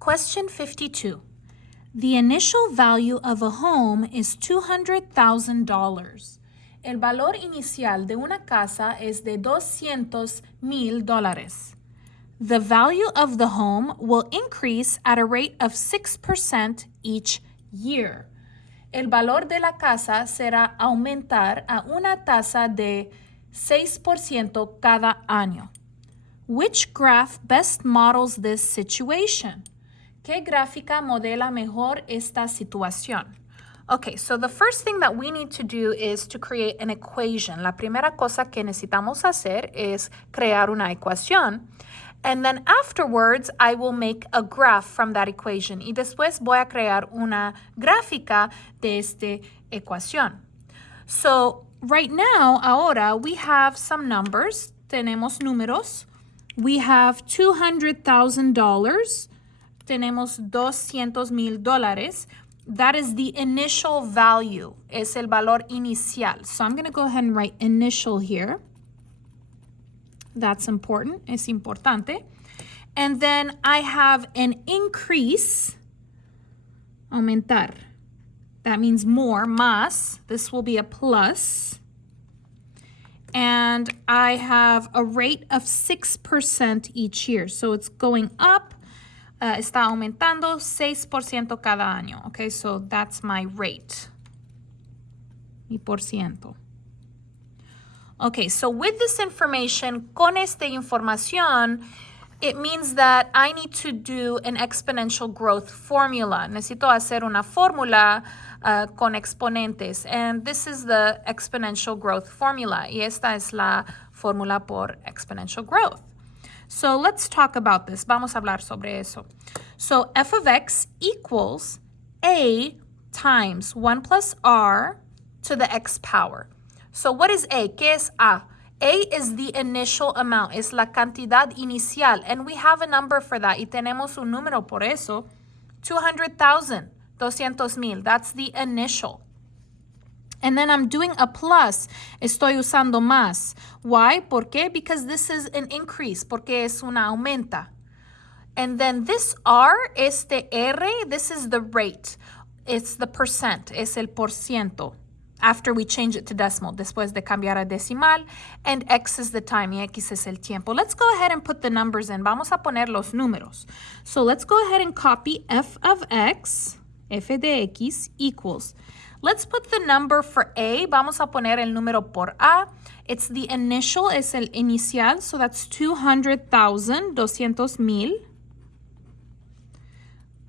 Question 52. The initial value of a home is $200,000. El valor inicial de una casa es de $200,000. The value of the home will increase at a rate of 6% each year. El valor de la casa será aumentar a una tasa de 6% cada año. Which graph best models this situation? ¿Qué gráfica modela mejor esta situación? Okay, so the first thing that we need to do is to create an equation. La primera cosa que necesitamos hacer es crear una ecuación. And then afterwards, I will make a graph from that equation. Y después voy a crear una gráfica de esta ecuación. So right now, ahora, we have some numbers. Tenemos números. We have $200,000. Tenemos $200,000. That is the initial value. Es el valor inicial. So I'm going to go ahead and write initial here. That's important. Es importante. And then I have an increase. Aumentar. That means more, más. This will be a plus. And I have a rate of 6% each year. So it's going up. Está aumentando 6% cada año. Okay, so that's my rate. Mi por ciento. Okay, so with this information, con esta información, it means that I need to do an exponential growth formula. Necesito hacer una fórmula con exponentes. And this is the exponential growth formula. Y esta es la fórmula por exponential growth. So let's talk about this. Vamos a hablar sobre eso. So f of x equals a times 1 plus r to the x power. So what is a? ¿Qué es a? A is the initial amount. Es la cantidad inicial. And we have a number for that. Y tenemos un número por eso. 200,000. 200,000. That's the initial. And then I'm doing a plus. Estoy usando más. Why? ¿Por qué? Because this is an increase. Porque es una aumenta. And then this R, este R, this is the rate. It's the percent. Es el por ciento. After we change it to decimal. Después de cambiar a decimal. And X is the time. Y X es el tiempo. Let's go ahead and put the numbers in. Vamos a poner los números. So let's go ahead and copy f of x. F de X equals. Let's put the number for A. Vamos a poner el número por A. It's the initial, es el inicial, so that's 200,000, 200,000.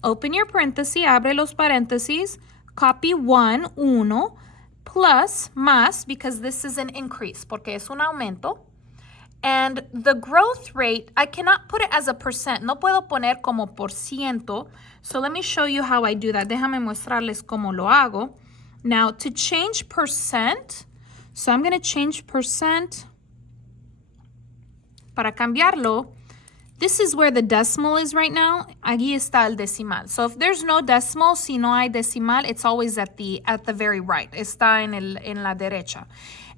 Open your parenthesis, abre los paréntesis, copy 1, plus, más, because this is an increase, porque es un aumento. And the growth rate, I cannot put it as a percent. No puedo poner como por ciento. So let me show you how I do that. Déjame mostrarles cómo lo hago. Now, to change percent, so I'm going to change percent. Para cambiarlo, this is where the decimal is right now. Aquí está el decimal. So if there's no decimal, si no hay decimal, it's always at the very right. Está en la derecha.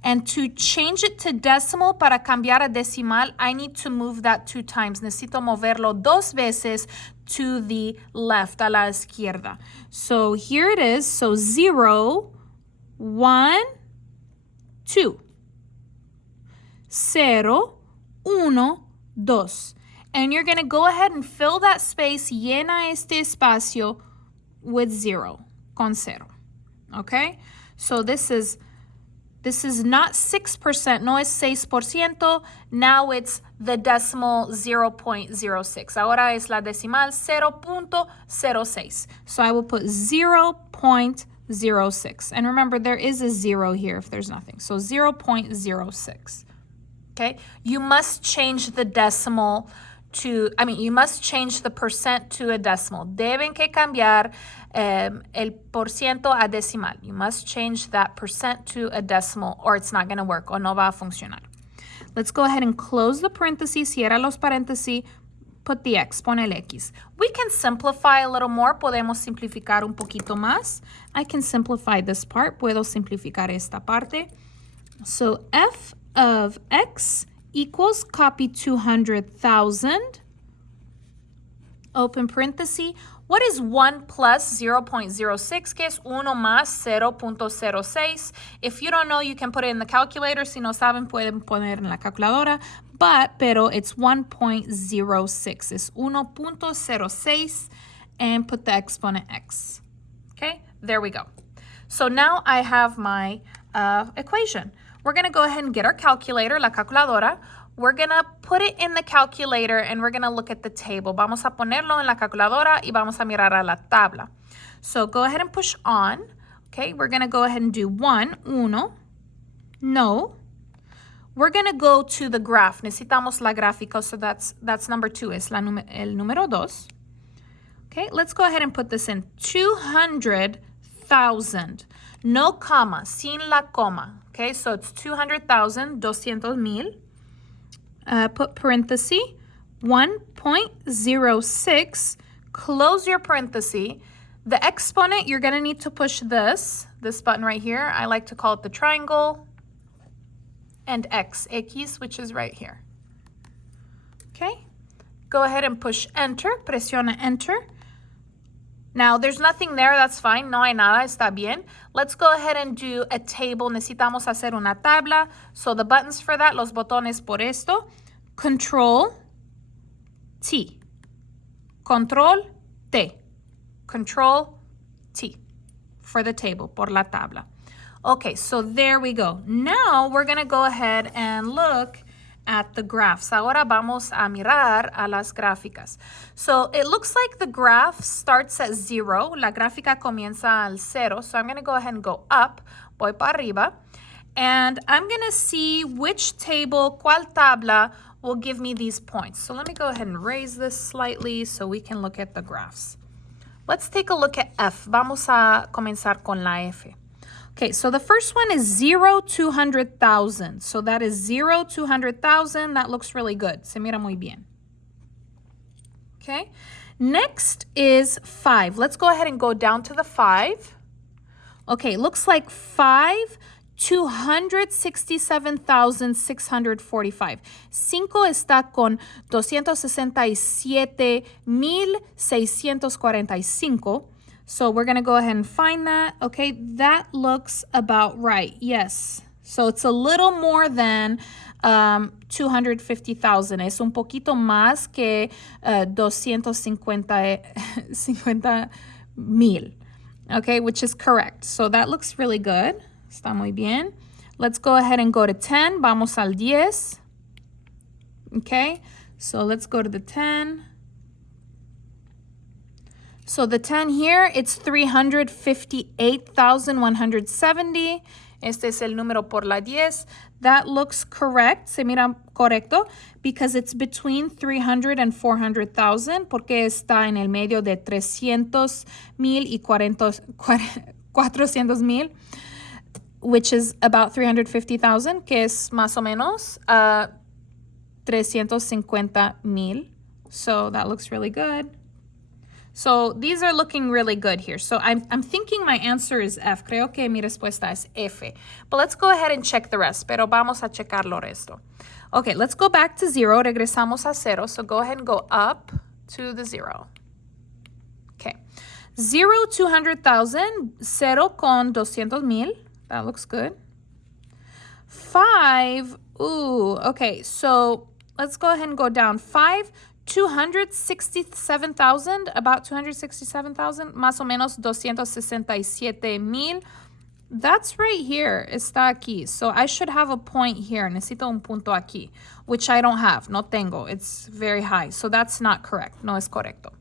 And to change it to decimal, para cambiar a decimal, I need to move that 2 times. Necesito moverlo 2 veces to the left, a la izquierda. So here it is. So 0, 1, 2. 0, 1, 2. And you're going to go ahead and fill that space, llena este espacio with 0, con 0. Okay? So this is not 6%, no es 6%. Now it's the decimal 0.06. Ahora es la decimal 0.06. So I will put 0.06. And remember, there is a 0 here if there's nothing. So 0.06. Okay? You must change the decimal you must change the percent to a decimal. Deben que cambiar el por ciento a decimal. You must change that percent to a decimal or it's not going to work o no va a funcionar. Let's go ahead and close the parentheses. Cierra los paréntesis. Put the X. Pon el X. We can simplify a little more. Podemos simplificar un poquito más. I can simplify this part. Puedo simplificar esta parte. So f of x equals, copy 200,000, open parenthesis. What is 1 plus 0.06? Que es 1 más 0.06. If you don't know, you can put it in the calculator. Si no saben, pueden poner en la calculadora. Pero it's 1.06. It's 1.06 and put the exponent x. Okay, there we go. So now I have my equation. We're going to go ahead and get our calculator, la calculadora. We're going to put it in the calculator and we're going to look at the table. Vamos a ponerlo en la calculadora y vamos a mirar a la tabla. So go ahead and push on. Okay, we're going to go ahead and do uno. No. We're going to go to the graph. Necesitamos la gráfica, so that's number 2. Es el número 2. Okay, let's go ahead and put this in. 200,000. No comma, sin la coma. Okay, so it's 200,000, 200,000. Put parenthesis, 1.06, close your parenthesis. The exponent, you're going to need to push this button right here. I like to call it the triangle. And X, which is right here. Okay, go ahead and push enter, presiona enter. Now, there's nothing there, that's fine, no hay nada, está bien. Let's go ahead and do a table. Necesitamos hacer una tabla. So the buttons for that, los botones por esto. Control T. Control T. Control T for the table, por la tabla. Okay, so there we go. Now we're going to go ahead and look at the graphs. Ahora vamos a mirar a las gráficas. So it looks like the graph starts at 0. La gráfica comienza al 0. So I'm going to go ahead and go up. Voy para arriba. And I'm going to see which table, cuál tabla, will give me these points. So let me go ahead and raise this slightly so we can look at the graphs. Let's take a look at F. Vamos a comenzar con la F. Okay, so the first one is 0, 200,000. So that is 0, 200,000. That looks really good. Se mira muy bien. Okay, next is 5. Let's go ahead and go down to the 5. Okay, looks like 5, 267,645. 5 está con 267,645. So we're going to go ahead and find that. Okay, that looks about right. Yes. So it's a little more than 250,000. Es un poquito más que 250,000. Okay, which is correct. So that looks really good. Está muy bien. Let's go ahead and go to 10. Vamos al 10. Okay, so let's go to the 10. So the 10 here, it's 358,170. Este es el número por la 10. That looks correct. Se mira correcto because it's between 300 and 400,000 porque está en el medio de 300,000 y 400,000, which is about 350,000, que es más o menos 350,000. So that looks really good. So these are looking really good here. So I'm thinking my answer is F. Creo que mi respuesta es F. But let's go ahead and check the rest. Pero vamos a checar lo resto. Okay, let's go back to 0. Regresamos a 0. So go ahead and go up to the 0. Okay. 0, 200,000. 0 con 200,000. That looks good. 5. Ooh, okay. So let's go ahead and go down. 5. 267,000, about 267,000, más o menos 267,000. That's right here, está aquí. So I should have a point here. Necesito un punto aquí, which I don't have. No tengo. It's very high. So that's not correct. No es correcto.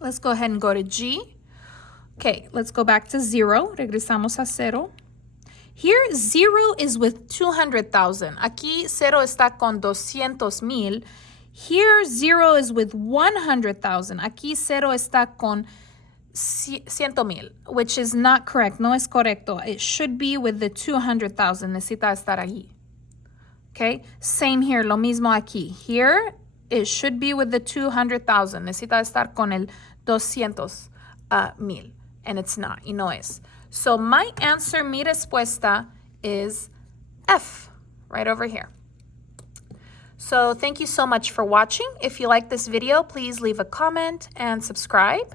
Let's go ahead and go to G. Okay, let's go back to 0. Regresamos a 0. Here, 0 is with 200,000. Aquí 0 está con 200,000. Here, 0 is with 100,000. Aquí 0 está con 100,000, which is not correct. No es correcto. It should be with the 200,000. Necesita estar allí. Okay? Same here. Lo mismo aquí. Here, it should be with the 200,000. Necesita estar con el 200,000. And it's not. Y no es. So my answer, mi respuesta, is F. Right over here. So thank you so much for watching. If you like this video, please leave a comment and subscribe,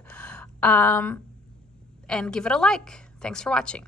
and give it a like. Thanks for watching.